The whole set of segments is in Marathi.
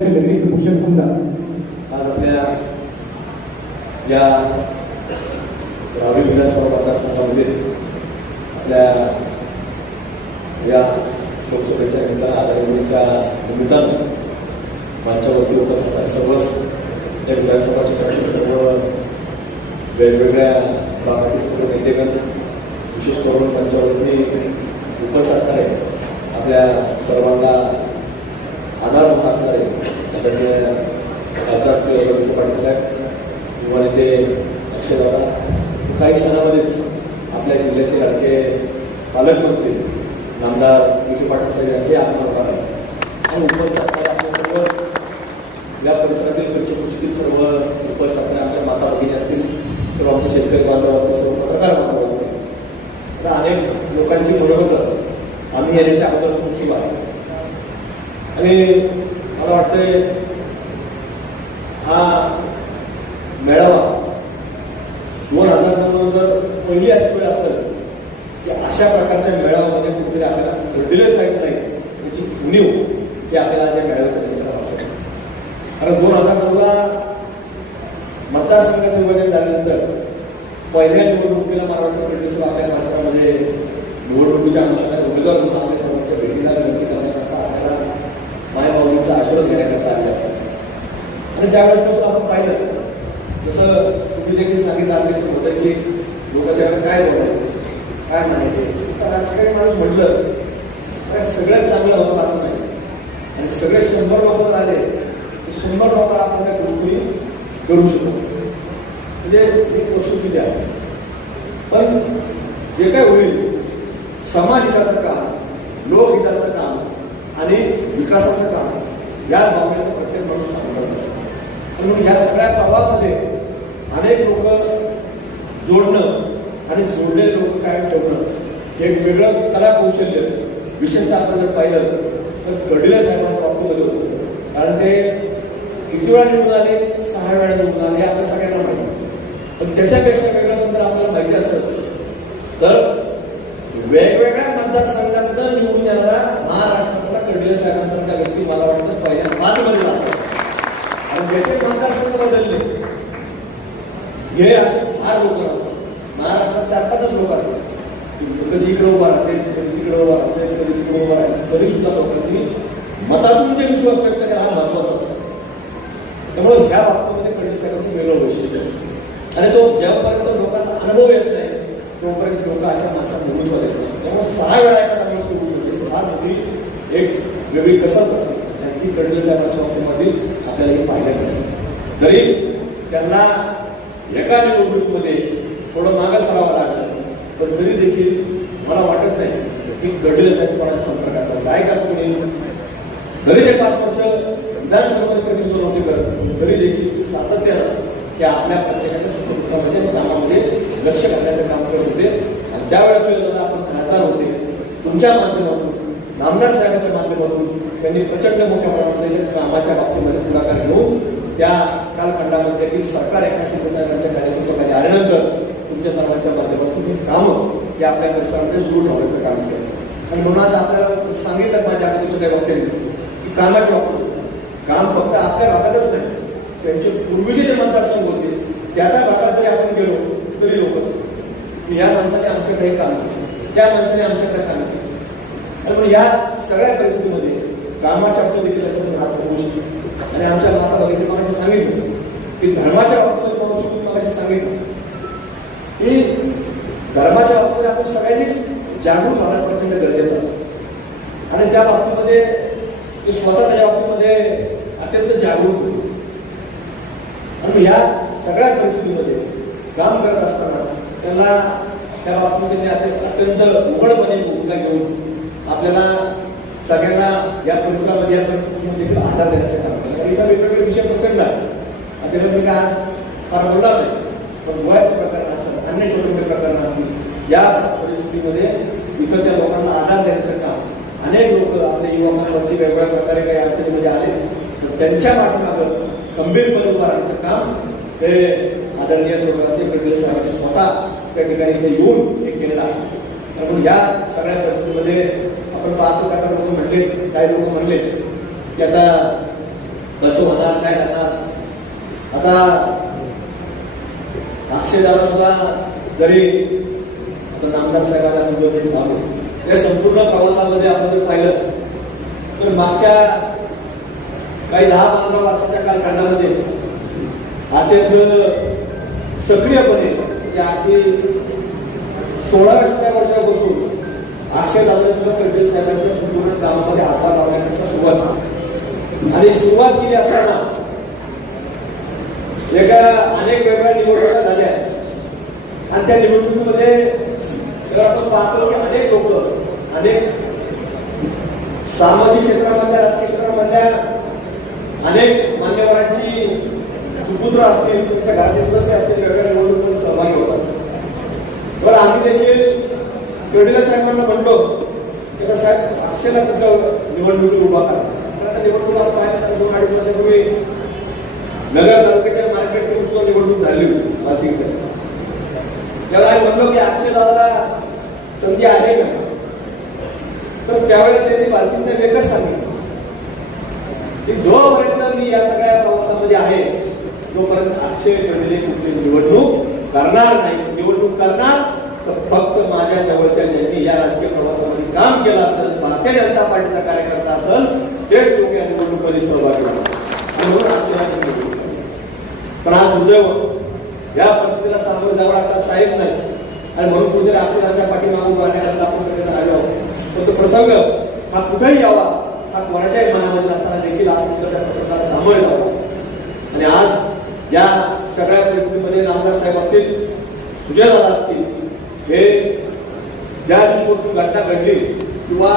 लगेच भूषण कुंदा आज आपल्या या रावी विधानसभा मतदारसंघामध्ये आपल्या या शोकसभेच्या निमित्तानं आदरणीच्या निमित्तानं मंचावरती उपस्थित असणारे सर्वच या विधानसभा क्षेत्रातील सर्व वेगवेगळ्या भागातील सर्व नेतेगण विशेष करून मंचावरती उपस्थित असणारे आपल्या सर्वांना आधार होत असणारे आदरणीय खासदार श्री पाटील साहेब किंवा ते अक्षयदादा काही क्षणामध्येच आपल्या जिल्ह्याचे लाडके पालकमंत्री नामदार विखे पाटील साहेब यांचे आगमन आहे आणि उपस्थित असणारे सर्व या परिसरातील पंचकृषीतील सर्व उपस्थित असणारे आमच्या माता भगिनी असतील सर्व आमचे शेतकरी बांधव असतील सर्व पत्रकार बांधव असतील. तर अनेक लोकांची मुलं आम्ही याच्या अगोदर खुशी आहे आणि मला वाटतंय हा मेळावा दोन हजार नऊ जर पहिली अशी वेळ असेल की अशा प्रकारच्या मेळाव्यामध्ये कुठेतरी आपल्याला घडलेलं साईड नाही त्याची उणीव ते आपल्याला त्या मेळाव्याच्या ठिकाणी असेल. कारण दोन हजार नऊला मतदारसंघाचं विभाजन झाल्यानंतर पहिल्या निवडणुकीला मला वाटतं फडणवीस आपल्या महाराष्ट्रामध्ये निवडणुकीच्या अनुषंगाने उमेदवार म्हणून आपल्या सर्वांच्या भेटीला विनंती करण्याकरता आपल्याला मायमाऊलीचा आशीर्वाद घेण्याकरता आले असतात आणि त्यावेळेसपासून आपण पाहिलं. जसं तुम्ही देखील सांगितलं अध्यक्ष होतं की लोक त्यावर काय बोलायचे काय म्हणायचे. तर राजकारणी माणूस म्हटलं काय सगळ्यात चांगलं होतं असं नाही. आणि सगळे शंभर लोक आले तर शंभर लोक आपण त्या गोष्टी करू शकतो. म्हणजे एक वस्तुस्थिती आहे. पण जे काय होईल समाज हिताचं काम लोकहिताचं काम आणि विकासाचं काम याच भावनेनं प्रत्येक माणूस काम करत असतो. आणि म्हणून या सगळ्या प्रवाहामध्ये अनेक लोक जोडणं आणि जोडलेले लोक कायम ठेवणं हे एक वेगळं कला कौशल्य विशेषतः आपण जर पाहिलं तर कडले साहेबांच्या बाबतीमध्ये होतं. कारण ते किती वेळा निवडून आले? सहा वेळा निवडून आले हे आपल्या सगळ्यांना माहिती. पण त्याच्यापेक्षा वेगळं नंतर आपल्याला माहिती असतं तर वेगवेगळ्या मतदारसंघात निवडून येणारा महाराष्ट्रातला कडले साहेबांसारखा व्यक्ती मला वाटतं पहिल्या मानमध्ये आणि त्याचे हे असे फार लोक असतात. महाराष्ट्रात चार पाचच लोक असतात. कधी इकडे उभा राहते कधी तिकडे उभा राहते कधी तिकडे उभा राहते तरी सुद्धा लोकांनी मतातून जे विश्वास व्यक्त केला हा महत्त्वाचा असतो. त्यामुळे ह्या बाबतीमध्ये कडले साहेबांचं वेगळं वैशिष्ट्य आहे. आणि तो जेव्हापर्यंत लोकांचा अनुभव येत नाही तोपर्यंत लोक अशा माणसात भूमिका देत नसतात त्यामुळे सहा वेळा एका माणूस सुरू येते फार मोठी एक वेगळी कसरत असते. ज्यांची कडले साहेबांच्या बाबतीमध्ये आपल्याला हे पाहायला मिळते. जरी त्यांना एका निवडणुकीमध्ये थोडं मागं सरावं लागलं. पण तरी देखील मला वाटत नाही मी गडले साहेब कोणाच्या संपर्कात काय का कोणी? जरी ते पाच वर्ष विधानसभेमध्ये प्रतिनिधित्व नव्हते करत. तरी देखील सातत्यानं ते आपल्या प्रत्येकाच्या सुखदुःखामध्ये कामामध्ये लक्ष घालण्याचं काम करत होते. आणि त्यावेळेस जेव्हा आपण खासदार होते तुमच्या माध्यमातून नामदार साहेबांच्या माध्यमातून त्यांनी प्रचंड मोठ्या प्रमाणामध्ये कामाच्या बाबतीमध्ये पुढाकार घेऊन त्या कालखंडामध्ये देखील सरकार एकनाथ शिंदे साहेबांच्या कार्यकर्त्याखाली आल्यानंतर तुमच्या सर्वांच्या माध्यमातून हे कामं हे आपल्या परिसरामध्ये सुरू ठेवण्याचं काम केलं. आणि म्हणून आज आपल्याला सांगितलं माझ्या अगोदरच्या काही वक्त्यांनी की कामाच्या बाबतीत. काम फक्त आपल्या भागातच नाही त्यांचे पूर्वीचे जे मतदारसंघ होते त्या त्या भागात जरी आपण गेलो तरी लोक असतात. या माणसाने आमच्याकडे काम केलं त्या माणसाने आमच्याकडे काम केलं. आणि म्हणून या सगळ्या परिस्थितीमध्ये कामाच्या बाबतीत देखील त्याच्यातून हात होऊ शकतो. आणि आमच्या माता भगिनी मला सांगितलं की धर्माच्या बाबतीत पाहू शकतो मला सांगितलं. की धर्माच्या बाबतीत आपण सगळ्यांनीच जागरूक राहणं प्रचंड गरजेचं असतं. आणि त्या बाबतीमध्ये ते स्वतः त्या बाबतीमध्ये अत्यंत जागरूक होतो. आणि ह्या सगळ्या परिस्थितीमध्ये काम करत असताना त्यांना त्या बाबतीमध्ये ते अत्यंत अत्यंत उघडपणे भूमिका घेऊन आपल्याला सगळ्यांना या परिसरामध्ये या परिस्थितीमध्ये देखील आधार देण्याचं काम केलं. आणि इथं वेगवेगळे विषय प्रचंड आहे आणि त्याला मी काय आज फार बोलणार नाही पण गोळ्याचं प्रकरण असतात अन्य छोटे मोठे प्रकरण असतील या परिस्थितीमध्ये इथं त्या लोकांना आधार देण्याचं काम. अनेक लोक आपल्या युवकांवरती वेगवेगळ्या प्रकारे काही अडचणीमध्ये आले तर त्यांच्या पाठीमागं गंभीर उभं राहण्याचं काम हे आदरणीय स्वर्गाचे कडले साहेबांनी स्वतः त्या ठिकाणी इथे येऊन हे केलेलं आहे. त्यामुळे या सगळ्या परिस्थितीमध्ये आपण पाहतो आता लोक म्हणले काही लोक म्हणले की आता कसं होणार काय करणार. आता अक्षयदाला सुद्धा जरी आता नामदार साहेबांना मुंबईत झालो या संपूर्ण प्रवासामध्ये आपण जर पाहिलं तर मागच्या काही दहा पंधरा वर्षाच्या कालखंडामध्ये अत्यंत सक्रियपणे म्हणजे ते सोळा वर्षापासून अक्षय दादा सुद्धा पटेल साहेबांच्या संपूर्ण कामामध्ये हातभार लावण्याकरता सुरुवात आणि सुरुवात केली असताना एका अनेक वेगळ्या निवडणुका झाल्या. आणि त्या निवडणुकीमध्ये आपण पाहतो की अनेक लोक अनेक सामाजिक क्षेत्रामधल्या राजकीय क्षेत्रामधल्या अनेक मान्यवरांची सुपुत्र असतील त्यांच्या घरातील सदस्य असतील वेगवेगळ्या निवडणुकीमध्ये सहभागी होत असतात पण आम्ही देखील केडीला साहेबांना म्हणलो की साहेब पाचशेला कुठलं निवडणुकीत उभा करा. तर आता निवडणूक आपण पाहिलं तर दोन अडीच वर्षापूर्वी नगर तालुक्याच्या मार्केट सुद्धा निवडणूक झाली होती वासिंग साहेब. त्यावेळेला आम्ही म्हणलो की आठशे दादाला संधी आहे का? तर त्यावेळेला त्यांनी वासिंग साहेब एकच सांगितलं की जोपर्यंत मी या सगळ्या प्रवासामध्ये आहे तोपर्यंत आठशे कडले कुठली निवडणूक करणार नाही. निवडणूक करणार तर फक्त माझ्या जवळच्या ज्यांनी या राजकीय प्रवासामध्ये काम केलं असेल भारतीय जनता पार्टीचा कार्यकर्ता असेल तेच लोक या निवडणुकीमध्ये सहभागी आणि म्हणून पण आज दुर्दैव या परिस्थितीला सामोरे जावं लागतात साहेब नाही. आणि म्हणून कुठेतरी अक्षरांच्या पाठीमागून करण्याकरता आपण सगळेजण आलो आहोत. पण तो प्रसंग हा कुठेही यावा हा कोणाच्याही मनामध्ये नसताना देखील आज तुमच्या त्या प्रसंगाला सामोरे जावं. आणि आज या सगळ्या परिस्थितीमध्ये नामदार साहेब असतील सुजय दादा हे ज्या दिवशीपासून घटना घडली किंवा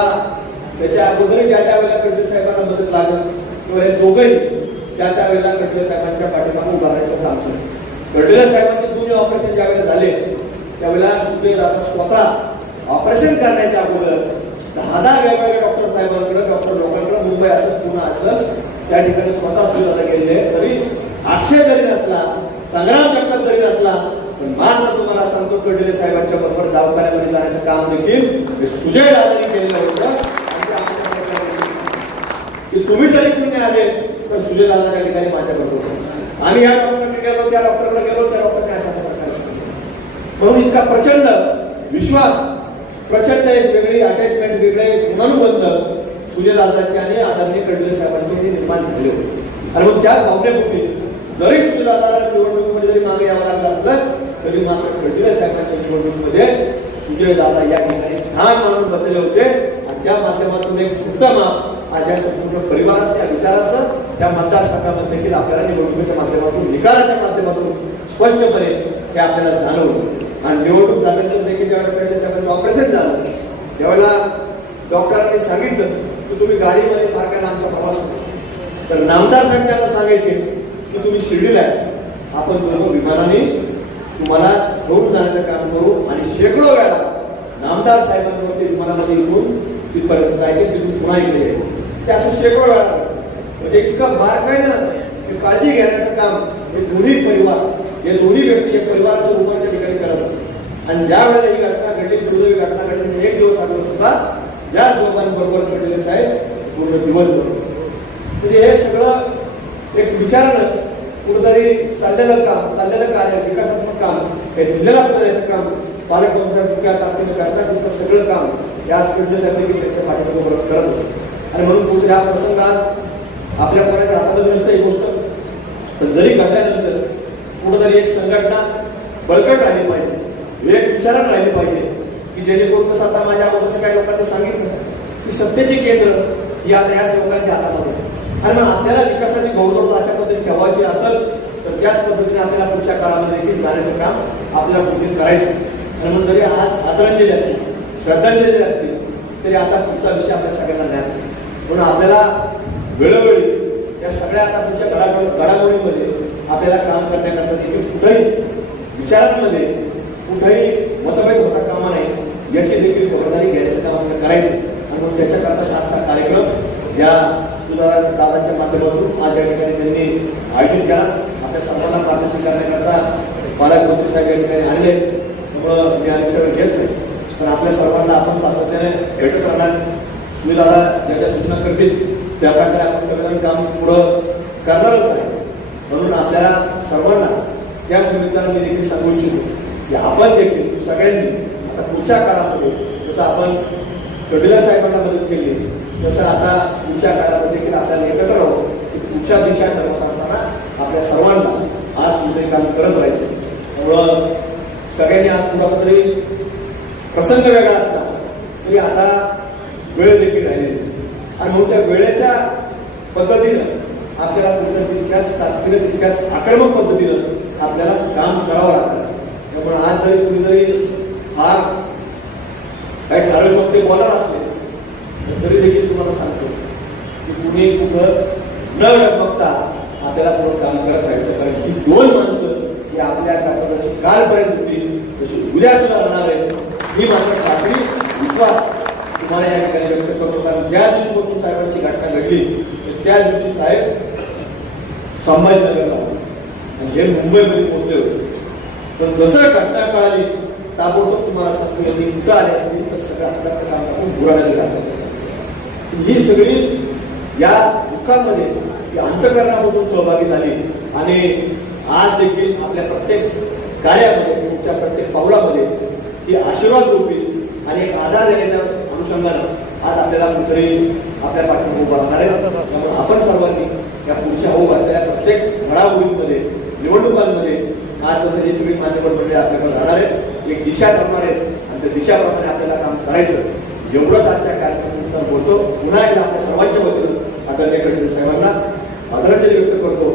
त्याच्या अगोदरही ज्या त्या वेळेला कडले साहेबांना मदत लागेल किंवा हे दोघंही त्या त्या वेळेला कडले साहेबांच्या पाठीमागे उभा राहायचं काम केलं. कडले साहेबांचे दोन्ही ऑपरेशन ज्या वेळेला झाले त्यावेळेला सुजयदादा स्वतः ऑपरेशन करण्याच्या अगोदर दहा दहा वेगवेगळ्या डॉक्टर साहेबांकडे डॉक्टर लोकांकडे मुंबई असं पुन्हा असं त्या ठिकाणी स्वतः सुजयदादा गेलेले तरी अक्षय जरी नसला संग्राम जगताप जरी नसला पण मात्र तुम्हाला सांगतो कडले साहेबांच्या बरोबर दवाखान्यामध्ये जाण्याचं काम देखील हे सुजय दादानी केलेलं होतं. की तुम्ही जरी कुणी आले तर सुजय दादा त्या ठिकाणी माझ्या बरोबर आम्ही या डॉक्टरकडे गेलो त्या डॉक्टरकडे गेलो त्या डॉक्टरने अशा अशा प्रकारे म्हणून इतका प्रचंड विश्वास प्रचंड एक वेगळी अटॅचमेंट वेगळे सुजय दादाचे आणि आदरणीय कडले साहेबांचे हे निर्माण झाले होते. आणि मग त्याच भावनेपोटी जरी सूर्यदादाला निवडणुकीमध्ये जरी मागे यावं लागलं असलं तरी मात्र कडले साहेबांच्या निवडणुकीमध्ये सुजयदादा या ठिकाणी ठाण मानून बसलेले होते. आणि त्या माध्यमातून एक उत्तम आज या संपूर्ण परिवाराचं या विचाराचं त्या मतदारसंघामध्ये देखील आपल्याला निवडणुकीच्या माध्यमातून निकालाच्या माध्यमातून स्पष्टपणे हे आपल्याला जाणवलं. आणि निवडणूक झाल्यानंतर देखील ज्यावेळेला कडले साहेबांचं ऑपरेशन झालं त्यावेळेला डॉक्टरांनी सांगितलं की तुम्ही गाडीमध्ये मार्गाने आमचा प्रवास होतो तर नामदार साहेब त्यांना सांगायचे की तुम्ही शिर्डीला आहे आपण दोघं विमानाने तुम्हाला घेऊन जाण्याचं काम करू आणि शेकडो वेळा नामदार साहेबांवरती विमानामध्ये येऊन तिथपर्यंत जायचे तिथून पुन्हा इकडे यायचे. ते असं शेकडो वेळा म्हणजे इतकं बारकाईनं हे काळजी घेण्याचं काम हे दोन्ही परिवार हे दोन्ही व्यक्ती या परिवाराच्या उभार त्या ठिकाणी करत होते. आणि ज्या वेळेला ही घटना घडली दुर्दैवी घटना घडली एक दिवस आलो सुद्धा या दोघांबरोबर घडलेले साहेब पूर्ण दिवसभर. म्हणजे हे सगळं एक विचारणं कुठेतरी चाललेलं काम चाललेलं कार्य विकासात्मक काम या जिल्ह्याला करायचं काम पालक इतक्या ताकदीनं करतात तिथं सगळं काम या कडले साहेब देखील त्यांच्या पाठीमागे करत होते. आणि म्हणून कुठे हा प्रसंग आज आपल्या कोणाच्या हातामध्ये नसतं ही गोष्ट. पण जरी घडल्यानंतर कुठेतरी एक संघटना बळकट राहिली पाहिजे एक विचारात राहिली पाहिजे की जेणेकरून कसं आता माझ्या अगोदरच्या काही लोकांनी सांगितलं की सत्तेची केंद्र ही आता याच लोकांच्या हातामध्ये. आणि मग आपल्याला विकासाची गौरव अशा ठेवायची असेल तर त्याच पद्धतीने आपल्याला पुढच्या काळामध्ये देखील जाण्याचं काम आपल्याला पद्धतीने करायचं आणि म्हणून जरी आज आदरांजली असतील श्रद्धांजली जरी असतील तरी आता पुढचा विषय आपल्या सगळ्यांना ज्ञात आहे. म्हणून आपल्याला वेळोवेळी या सगळ्या आता पुढच्या घडामोडी घडामोडीमध्ये आपल्याला काम करण्याकरता देखील कुठंही विचारांमध्ये कुठेही मतभेद होता कामा नाही याची देखील खबरदारी घेण्याचं काम आपल्याला करायचं आणि म्हणून त्याच्याकरता आजचा कार्यक्रम या सुधारा दादांच्या माध्यमातून आज या ठिकाणी त्यांनी आयोजित केला आपल्या सर्वांना पारदर्शी करण्याकरता बाळाकृती साहेब या ठिकाणी आले त्यामुळं मी अधिक सगळं घेत नाही. पण आपल्या सर्वांना आपण सातत्याने भेटत राहणार. मी दादा ज्या ज्या सूचना करतील त्या प्रकारे आपण सगळेजण काम पुढं करणारच आहे. म्हणून आपल्याला सर्वांना त्याच निमित्तानं मी देखील सांगू इच्छितो की आपण देखील सगळ्यांनी आता पुढच्या काळामध्ये जसं आपण कबिला साहेबांना मदत केली तसं आता पुढच्या काळामध्ये देखील आपल्याला एकत्र राहून की पुढच्या दिशा ठरवत असताना आपल्या सर्वांना आज कुठे काम करत राहायचं मुळात सगळ्यांनी आज कुठं तरी प्रसंग वेगळा असला तरी आता वेळ देखील राहिलेली आणि म्हणून त्या वेळेच्या पद्धतीनं आपल्याला कुठल्या तितक्याच ताकदीनं तितक्याच आक्रमक पद्धतीनं आपल्याला काम करावं लागतं. त्यामुळे आज जरी कुणीतरी फार काही ठराविक वक्ते बोलणार असले तर तरी देखील तुम्हाला सांगतो की कुणी कुठं न बघता आपल्याला पुढं काम करत राहायचं. कारण ही दोन आपल्या कर्तव्याची कालपर्यंत होती. तशी उद्या सुद्धा राहणार आहे. ही मात्र खात्री विश्वास तुम्हाला या ठिकाणी व्यक्त करतो. कारण ज्या दिवशीपासून साहेबांची घटना घडली तर त्या दिवशी साहेब संभाजीनगरला होते. आणि हे मुंबईमध्ये पोहोचले होते. पण जसं घटना कळाली ताबडतोब तुम्हाला सांगतो यांनी कुठं आले असतील तर सगळं आपल्या काम टाकून बुरामध्ये टाकायचं ही सगळी या दुःखामध्ये या अंतकरणापासून सहभागी झाली. आणि आज देखील आपल्या प्रत्येक कार्यामध्ये तुमच्या प्रत्येक पावलामध्ये ही आशीर्वाद रूपी आणि एक आधार देण्याच्या अनुषंगानं आज आपल्याला कुठेतरी आपल्या पाठीमागे उभा राहणार आहे त्यामुळे आपण सर्वांनी या पुढच्या होऊ घातलेल्या प्रत्येक घडामोडींमध्ये निवडणुकांमध्ये आज जसं हे सगळी मान्यवर मंडळी आपल्याकडे राहणार आहे एक दिशा ठरणार आहे आणि त्या दिशाप्रमाणे आपल्याला काम करायचं. एवढंच आजच्या कार्यक्रमानंतर बोलतो. पुन्हा एकदा आपल्या सर्वांच्या वतीनं आदरणीय खडसे साहेबांना आदरांजली व्यक्त करतो.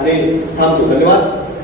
आणि थांबतो. धन्यवाद.